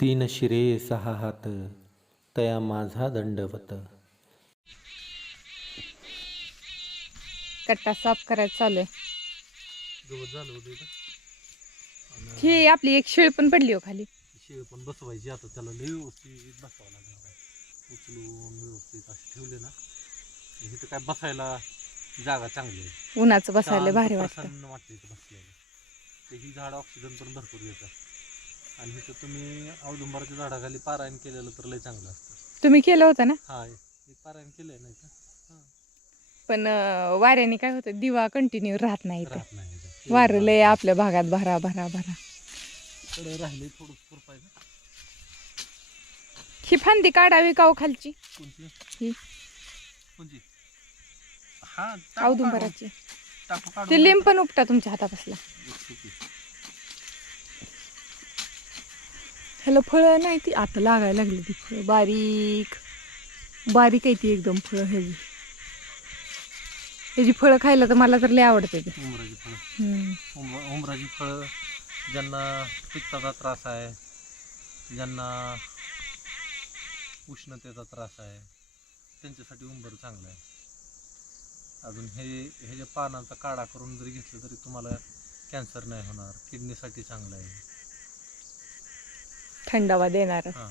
तीन शिरे सहा हात तया माझा दंडवत. कट्टा साफ करायचं चालू आहे. गवत झालं होतं इथं. ही आपली एक शिळ पण पडली हो खाली. शेळ पण बसवायची आता त्याला लय व्यवस्थित बसवावं लागणार आहे. उचलून व्यवस्थित असे ठेवले ना. इथं काय बसायला जागा चांगली आहे. उन्हाचं बसायला शांत भारी वाटतं प्रसन्न वाटतं. इथं बसलेलं. ते ही झाड ऑक्सिजन पण भरपूर देतात. आणि इथं तुम्ही औदुंबराच्या झाडाखाली पारायण केलेलं तर लय चांगलं असतं. तुम्ही केलं होतं ना? हा हे पारायण केलंय ना इथं पण अं, वाऱ्याने काय होतं दिवा कंटिन्यू राहत नाही इथे. राहत नाही इथं. वारं लय आपल्या भागात भरा भरा भरा. इकडं राहिले थोडं खुरपायचं ही फांदी काढावी का हो खालची? कोणती? ही. कोणती? हा टाकू काढून. औदुंबराची. टाकू काढून. ते लिंब पण उपटा तुमच्या हातापासला. ह्याला फळं नाही ती आता लागायला लागली ती फळं. बारीक बारीक आहे ती एकदम फळं ह्याची. ह्याची फळं खायला तर मला तर लय आवडते ती. उमराची फळं. हम्म. उम- उमराची फळं ज्यांना पित्ताचा त्रास आहे ज्यांना उष्णतेचा त्रास आहे त्यांच्यासाठी उंबर चांगलं आहे. अजून हे हे जे पानांचा काढा करून जरी घेतलं तरी तुम्हाला कॅन्सर नाही होणार किडनीसाठी चांगलं आहे. थंडावा देणार. हां.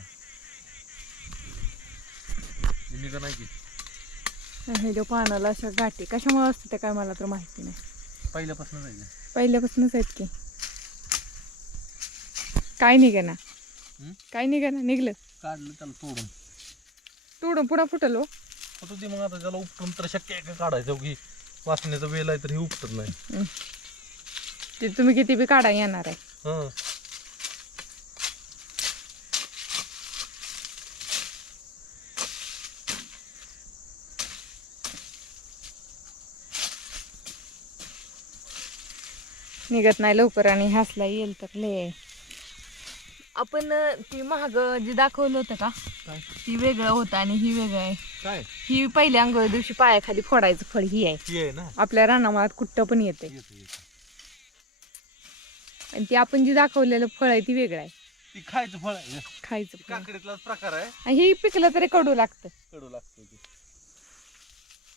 निघा नाही की ह्याच्या पानाला अशा गाठी कशामुळे असते ते काय मला तर माहिती नाही. पहिल्यापासून जायचं पहिल्यापासूनच आहेत की. काय निघे ना? काय निघे ना निघलं. काढलं त्याला तोडून. तोडून पुन्हा फुटल. होतो ते मग आता त्याला उपटून तर शक्य आहे का काढायचं? की वाचण्याचा वेळ आहे तर हे उपटत नाही. ते तुम्ही किती बी काढा येणार आहे. निघत नाही लवकर आणि हसला येईल तर लय. आपण ती महाग जे दाखवलं होतं का? ती वेगळं होतं आणि ही वेगळं आहे. काय? ही पहिल्या अंघोळ दिवशी पायाखाली फोडायचं फळ ही आहे. ती आहे ना? आपल्या रानामाळात कुठं पण येते. आणि ती आपण जी दाखवलेलं फळ आहे ती वेगळं आहे. ती खायचं फळ आहे. खायचं फळ. काकडीतलाच प्रकार आहे. आणि ही पिकलं तरी कडू लागतं. कडू लागतं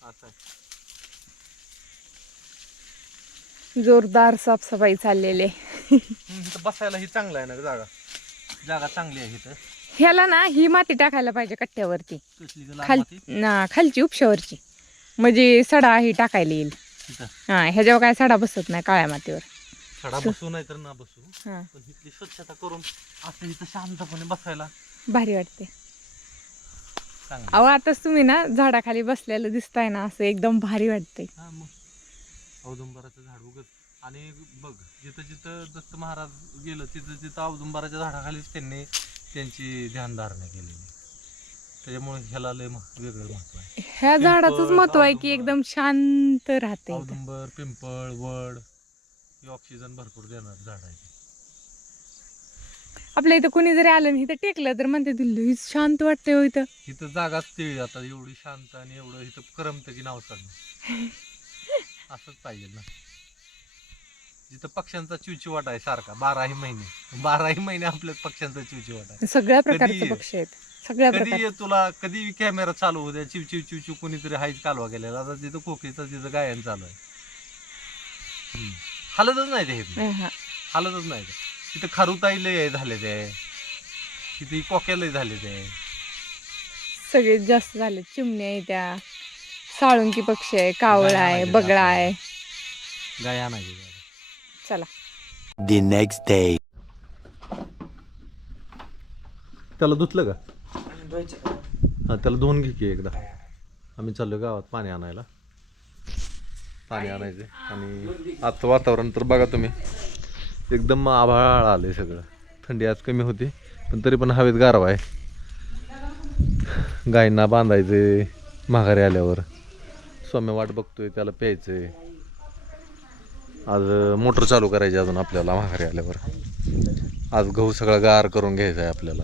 असं आहे. जोरदार साफसफाई चाललेली आहे. बसायला ही चांगलं आहे ना जागा. जागा चांगली आहे इथं. ह्याला ना ही माती टाकायला पाहिजे कट्ट्यावरती. खाल ना खालची उपशावरची. म्हणजे सडा ही टाकायला येईल. हा ह्याच्यावर काय सडा बसत नाही काळ्या मातीवर. सडा बसू नाही तर ना बसू. हा. पण इथली स्वच्छता करून असं इथं शांतपणे बसायला भारी वाटते. अहो आताच तुम्ही ना झाडाखाली बसलेलं दिसताय ना असं एकदम भारी वाटते मग औदुंबराचं झाड उगत. आणि बघ जिथं जिथं दत्त महाराज गेलं तिथं तिथं औदुंबराच्या झाडाखालीच त्यांनी त्यांची ध्यानधारणा केलेली. त्याच्यामुळे ह्याला लय मह- वेगळं महत्त्व आहे. ह्या झाडाचंच पिंपळ, महत्त्व आहे की. एकदम शांत राहते. औदुंबर पिंपळ वड हे ऑक्सिजन भरपूर देणार झाड आहे आपल्या इथं कुणी जरी आलं नाही इथं टेकलं तर म्हणते "तू लईच शांत वाटतंय हो इथं. इथं जागाच ते आता एवढी शांत आणि एवढं इथं करमतं की नाव काढणं असंच पाहिजे ना. जिथं पक्ष्यांचा चिवचिवाट आहे सारखा बाराही महिने. बाराही महिने आपल्या पक्ष्यांचा चिवचिवाट आहे. सगळ्या प्रकारचे? पक्षी आहेत. सगळ्या कधी तुला कधी कॅमेरा चालू होऊ द्या चिव चिव चिव चिव कोणीतरी हायच कालवा गेलेला. आता तिथं कोकीचं तिथं गायन चालू आहे. हालतच नाही ते इथनं. हा. हालतच नाही ते. तिथं खारुताई लय झाले ते. तिथे कोक्या लय झाले ते. सगळे जास्त झाले. चिमण्या त्या साळुंकी पक्षी आहे कावळा गाया आहे बगळा. आहे. गाया नाही चला. The next day. त्याला धुतलं का? हा त्याला धुवून घे की एकदा. आम्ही चाललो गावात पाणी आणायला. पाणी आणायचे आणि आजचं वातावरण तर बघा तुम्ही. एकदम आभाळ आले सगळं. थंडी आज कमी होती पण तरी पण हवेत गारवा आहे. गायींना बांधायचे माघारी आल्यावर. सौम्य वाट बघतोय त्याला प्यायचंय. आज मोटर चालू करायची अजून आपल्याला माघारी आल्यावर. आज गहू सगळा गार करून घ्यायचा आहे आपल्याला.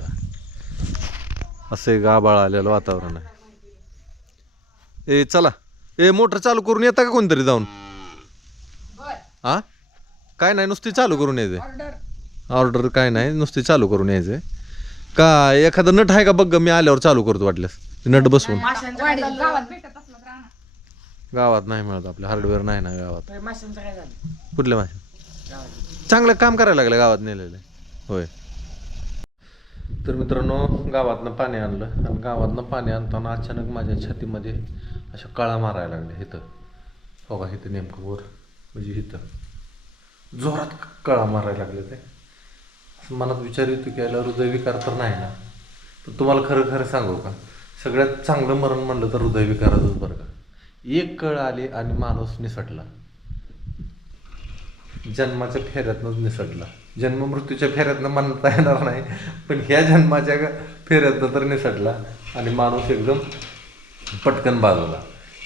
असं एक आलेलं वातावरण आहे. ए चला. ए मोटर चालू करून येता का कोणतरी जाऊन? हा काय नाही नुसती चालू करून यायचे ऑर्डर काय नाही नुसती चालू करून यायचे का एखादं नट आहे का बघ मी आल्यावर चालू करतो वाटल्यास. ते नट बसवून. गावात नाही मिळत आपल्या हार्डवेअर नाही ना गावात. तर माशांचं काय झालं? कुठल्या मासे गावात. चांगलं काम करायला लागलं गावात नेलेलं. होय. तर मित्रांनो गावातनं पाणी आणलं. आणि गावातनं पाणी आणताना अचानक माझ्या छातीमध्ये अशा कळा मारायला लागल्या इथं. हो का इथं नेमकं वर म्हणजे इथं. जोरात कळा मारायला लागले ते. असं मनात विचार येतो की याला हृदयविकार तर नाही ना? पण तुम्हाला खरं खरं सांगू का? सगळ्यात चांगलं मरण म्हणलं तर हृदयविकाराचंच बरं का? एक कळ आली आणि माणूस निसटला. जन्माच्या फेऱ्यातनंच निसटला. जन्म मृत्यूच्या फेऱ्यातनं म्हणता येणार नाही पण ह्या जन्माच्या फेऱ्यातनं तर निसटला आणि माणूस एकदम पटकन बाजूला.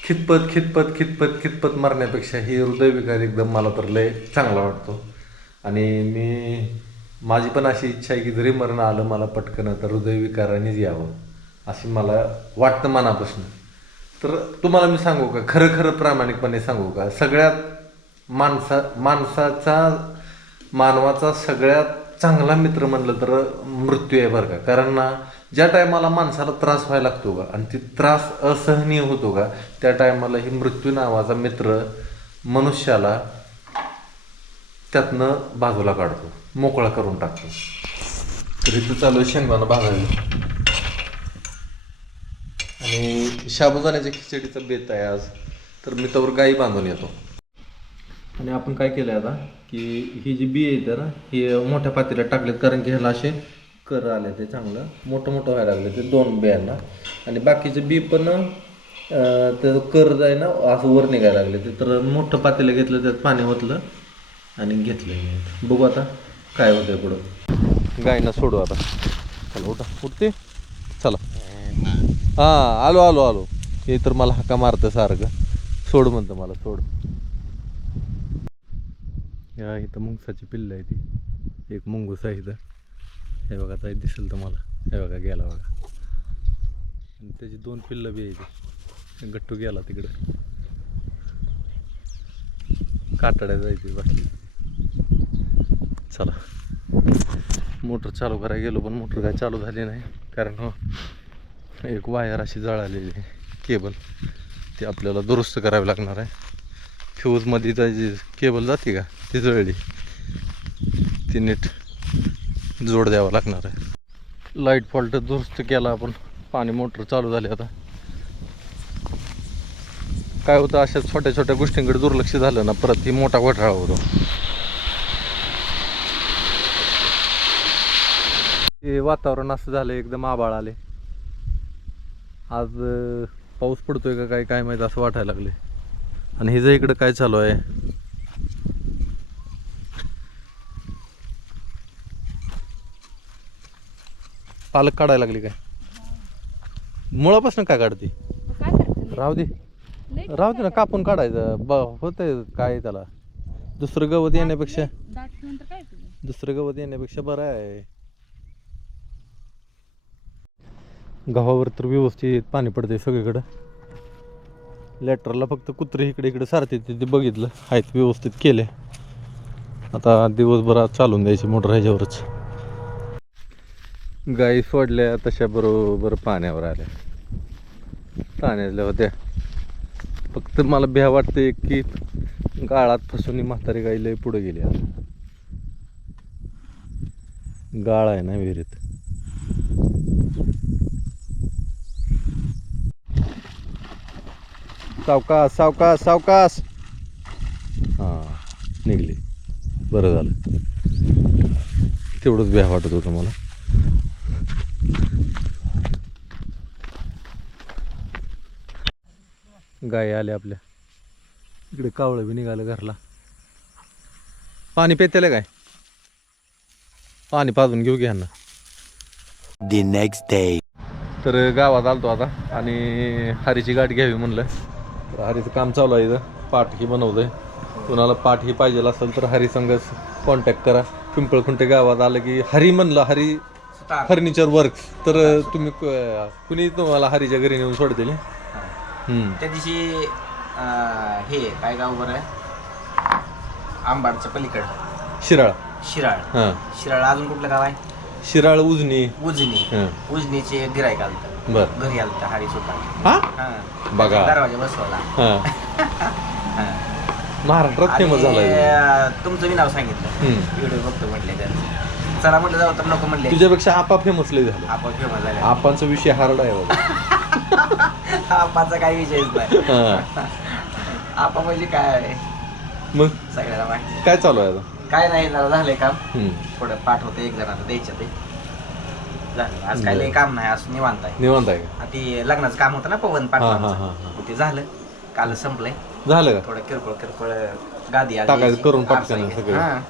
खितपत खितपत खितपत खितपत मरण्यापेक्षा ही हृदयविकार एकदम मला तर लय चांगला वाटतो. आणि मी माझी पण अशी इच्छा आहे की जरी मरण आलं मला पटकन तर हृदयविकारानेच यावं अशी मला वाटतं मनापासून. तर तुम्हाला मी सांगू का? खरं खरं प्रामाणिकपणे सांगू का? सगळ्यात माणसा माणसाचा मानवाचा सगळ्यात चांगला मित्र म्हणलं तर मृत्यू आहे बरं का? कारण ना ज्या टायमाला माणसाला त्रास व्हायला लागतो का? आणि ती त्रास असहनीय होतो का? त्या टायमाला ही मृत्यू नावाचा मित्र मनुष्याला त्यातनं बाजूला काढतो. मोकळा करून टाकतो. तरी तू चालू आहे भागायला आणि शाबुदाण्याच्या खिचडीचा बेत आहे आज. तर मी त्यावर गाई बांधून येतो. आणि आपण काय केलं आता? की ही जी बी आहे तर ही मोठ्या पातेल्यात टाकलेत कारण की ह्याला असे कर आले ते चांगलं. मोठं मोठं व्हायला लागले ते दोन बियांना. आणि बाकीचे बी पण अं, त्याचं कर जाय ना असं वर निघायला लागले. ते तर मोठं पातेलं घेतलं त्यात पाणी ओतलं आणि घेतलं. मी बघू आता काय होतंय पुढं. गायना सोडू आता. चला उठा. उठते. चला. हां आलो आलो आलो. हे तर मला हाका मारतं सारखं. सोड म्हणतं मला सोड. या इथं मुंगसाची पिल्ल आहे ती एक मुंगूस आहे इथं. हे बघा ताई दिसेल तुम्हाला. हे बघा गेला बघा. आणि त्याची दोन पिल्लं बी आहे ती गट्टू गेला तिकडं. काटाड्या जायचे बसली. चला. मोटर चालू करायला गेलो पण मोटर काय चालू झाली नाही. कारण हो, एक वायर अशी जळालेली केबल. ती आपल्याला दुरुस्त करावी लागणार आहे. फ्यूजमध्ये त्याची केबल जाते का? ती जळली. ती नीट जोड द्यावा लागणार आहे. लाइट फॉल्ट दुरुस्त केला आपण. पाणी मोटर चालू झाली आता. काय होतं? अशा छोट्या छोट्या गोष्टींकडे दुर्लक्ष झालं ना परत ही मोठा घोटाळा होतो. हे वातावरण असं झालं एकदम आबाळ आले. आज पाऊस पडतोय का काय काय माहीत असं वाटायला लागले आणि हिचं इकडं काय चालू आहे? पालक काढायला लागली काय? मुळापासून काय काढते? राहू दे. राहू दे ना कापून काढायचं. ब होतंय काय त्याला. दुसरं गवत येण्यापेक्षा. दुसरं गवत येण्यापेक्षा बरं आहे. गव्हावर तर व्यवस्थित पाणी पडते सगळीकडं. लेटरला फक्त कुत्रे इकडे इकडे सारते ते ते बघितलं आहेत व्यवस्थित केले. आता दिवसभरात चालून द्यायची मोटर ह्याच्यावरच. गाई सोडल्या तशा बरोबर पाण्यावर आल्या. पाण्यातल्या होत्या. फक्त मला भ्या वाटते की गाळात फसून म्हातारी गाई लय पुढे गेली आता. गाळ आहे ना विहिरीत. सावकाश सावकाश सावकाश. हां निघली. बरं झालं. तेवढंच भ्या वाटत होतं मला. गाय आल्या आपल्या. इकडे कावळं बी निघालं घरला. पाणी पेतेलं काय? पाणी पाजून घेऊ घ्या ना The next day. तर गावात आलतो आता आणि हरीची गाठ घ्यावी म्हणलं. हरीचं काम चालू आहे इथं. पाठ ही बनवतोय. कुणाला पाठ ही पाहिजे असेल तर हरी संघच कॉन्टॅक्ट करा पिंपळखुंटे गावात आलं की हरी म्हणलं हरी फर्निचर वर्क तर तुम्ही कुणी तुम्हाला हरीच्या घरी नेऊन सोडतील. त्या दिवशी हे काय गाव बरं आहे? आंबाडच्या पलीकडं. शिराळ. शिराळ. हां. शिराळ अजून कुठलं गाव आहे? शिराळ उजनी. उजनी. हं. उजनीचे गिरायक आलत. बर. घरी आलत हाडी सुद्धा हा? बघा. दरवाजा बसवला. हा. हा. महाराष्ट्रात आणि, फेमस झालाय अं, तुमचं मी नाव सांगितलं. हम्म. व्हिडिओ बघतो म्हटले तर. चला म्हटलं जाऊ तर नको म्हणले तुझ्यापेक्षा आपा फेमस लय झालं. आपण फेमस झाले. आपांचा विषय हार्ड आहे बाबा. आपाचा काही विषयच नाही. हा. आपा म्हणजे काय? मग? सगळ्याला माहिती. काय चालू आहे आता? काय नाही जरा झालंय काम. हम्म. थोडं पाठ होतं एक जणाचं द्यायचं ते. झालं. आज काय लय काम नाही आज निवांत आहे. निवांत आहे का? ते लग्नाचं काम होतं ना पवन हा, हा, हा, पाटलांचं ते झालं. काल संपलंय. झालं का? थोडं किरकोळ किरकोळ गादी आज टाकायचं, यायची. करून आरसा पटकन. हा.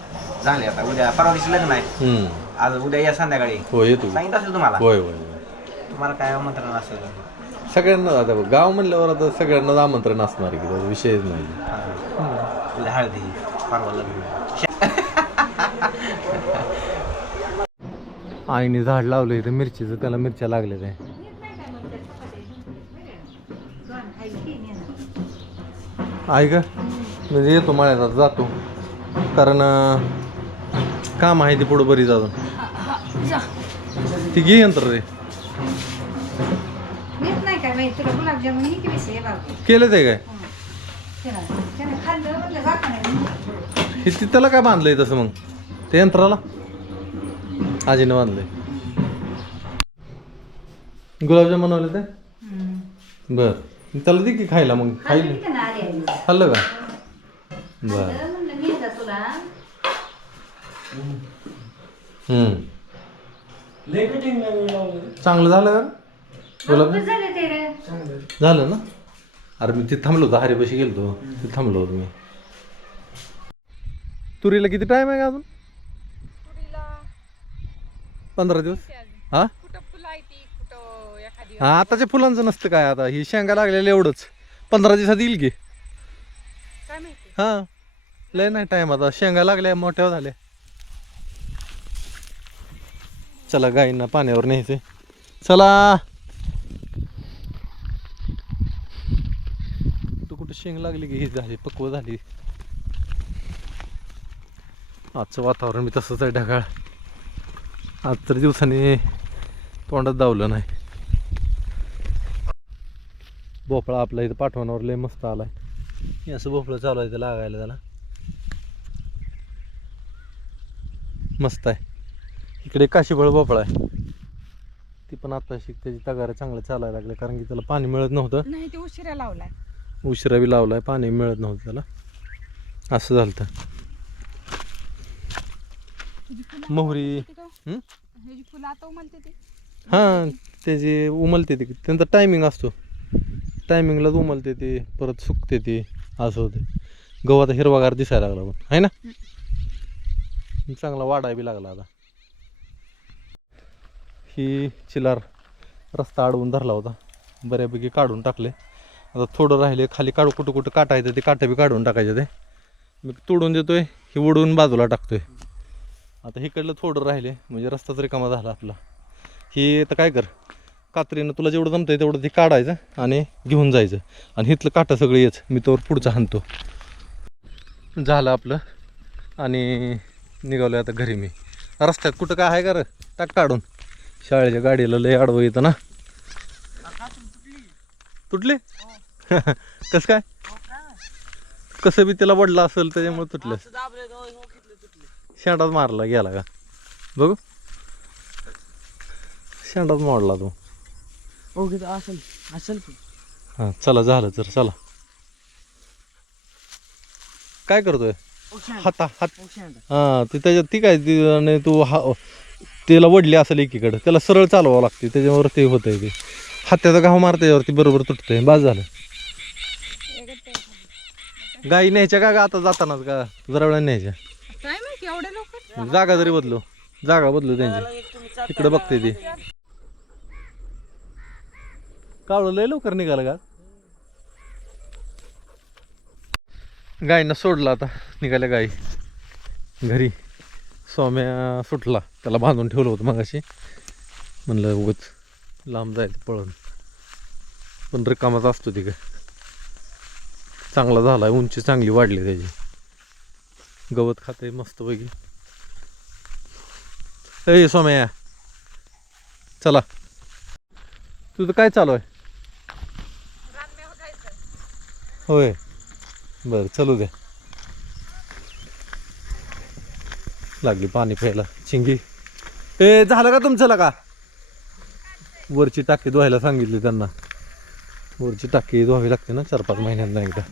झाले आता. उद्या परवा दिवशी लग्न आहे. हम्म. आज उद्या या संध्याकाळी. होय येतो सांगितलं असेल तुम्हाला? होय होय होय. तुम्हाला काय आमंत्रण असेल? सगळ्यांना आता बघ, गाव म्हणल्यावर आता सगळ्यांनाच आमंत्रण असणार आहे की त्याचा विषयच नाही. हा. उद्या हळदी परवा लग्न. आईने झाड लावलं इथं मिरचीचं त्याला मिरच्या लागल्या ते आई का म्हणजे येतो मळ्यात आता जातो. कारण काम आहे ते पुढं बरीच अजून. ती घे यंत्र रे. आहे केलं. ते काय जाता हे त्याला काय बांधलंय तसं मग? ते यंत्राला? आजीनं बांधलंय. गुलाबजाम बनवले ते? बर. त्याला दे की खायला मग. खाईल खाल्लं का? बर. हम्म. चांगलं झालं का? गुलाब झाले ते रे. झालं ना? अरे मी तिथे थांबलो होतो हरिपाशी गेलतो. तिथे थांबलो होतो मी. तुरीला किती टाइम आहे का अजून? पंधरा दिवस? हा? हा आताच्या फुलांचं नसतं काय आता. ही शेंगा लागलेलं एवढंच. पंधरा दिवसात येईल की. हा. लय नाही टाइम आता. शेंगा लागल्या मोठ्या झाल्या. चला गाईंना पाण्यावर न्यायचंय. चला. तू कुठं शेंग लागली की ही झाली पक्व झाली. आजचं वातावरण मी तसंच आहे ढगाळ. आज तर दिवसाने तोंडात दावलं नाही. भोपळा आपला इथं पाठवण्यावर लय मस्त आलाय. हे असं भोपळं चालू आहे ते लागायला त्याला. मस्त आहे. इकडे काशीफळ भोपळा आहे. ती पण आता शिक त्याची तगारा चांगलं चालायला लागले कारण की त्याला पाणी मिळत नव्हतं. नाही ते उशिरा लावलाय. उशिरा बी लावलाय पाणी मिळत नव्हतं त्याला. असं झालं तर मोहरी? हं? ह्याची फुलं आता उमलते ते. हां त्याचे उमलते ते त्यांचा टायमिंग असतो. टायमिंगलाच उमलते ते परत सुकते ते असं होते गहू आता हिरवागार दिसायला लागला पण आहे ना? चांगला वाढाय बी लागला आता. ही चिलार रस्ता अडवून धरला होता. बऱ्यापैकी काढून टाकले. आता थोडं राहिले खाली काढू कुठं कुठं काटायचं ते काटे बी काढून टाकायचे ते. मी तोडून देतोय हे उडवून बाजूला टाकतोय. आता इकडलं थोडं राहिले म्हणजे रस्ता तरी कामा झाला आपला. हे तर काय कर कात्रीनं तुला जेवढं जमतंय तेवढं ते काढायचं आणि घेऊन जायचं. आणि इथलं काटा सगळं येच मी तोवर पुढचं हाणतो. झालं आपलं. आणि निघालो आता घरी मी. रस्त्यात कुठं काय आहे का र? टाक काढून. शाळेच्या गाडीला लय आडवं येतं ना. तुटली? कसं काय? कसं बी त्याला वडलं असेल त्याच्यामुळे तुटलं. शेंडात मारला गेला का? बघू. शेंडात मोडला तो. असेल असेल हां चला झालं तर चला. काय करतोय? हाता हात. हां ते त्याच्यात ती काय ती आणि तू हा त्याला वडली असेल एकीकडं. त्याला सरळ चालवावं लागते त्याच्यावर ते होतंय ते. हात्याचा घाव मारते त्याच्यावरती बरोबर तुटतंय. बाज झालं. गाई न्यायच्या का गा? आता जातानाच का? जरा वेळा न्यायच्या. एवढ्या लवकर? जागा जरी बदलो जागा बदलू त्यांची. इकडे बघते ती. कावळं लय लवकर निघालं का? गायींना सोडला आता निघाल्या गाई घरी स्वाम्या सुटला. त्याला बांधून ठेवलं होतं मगाशी. म्हणलं उगच लांब जायचं पळून. पण रिकामाच असतो तिकडे. चांगला झाला उंची चांगली वाढली त्याची. गवत खाते मस्त पैकी ए सोम्या चला तुझं काय चालू आहे होय बरं चलू द्या लागली पाणी प्यायला चिंगी ए झालं का तुमचं का वरची टाकी धुवायला सांगितली त्यांना वरची टाकी धुवावी लागते ना चार पाच महिन्यांना एकदा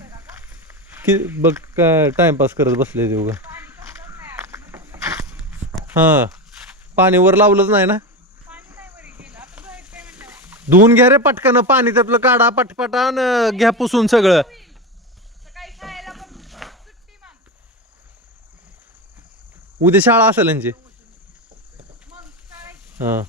कि बघ काय टाइमपास करत बसले ते उगा. हां. पाणी वर लावलंच नाही ना? धुवून घ्या रे पटकन पाणी त्यातलं काढा पटपटा घ्या पुसून सगळं. उद्या शाळा असेल यांची. हां.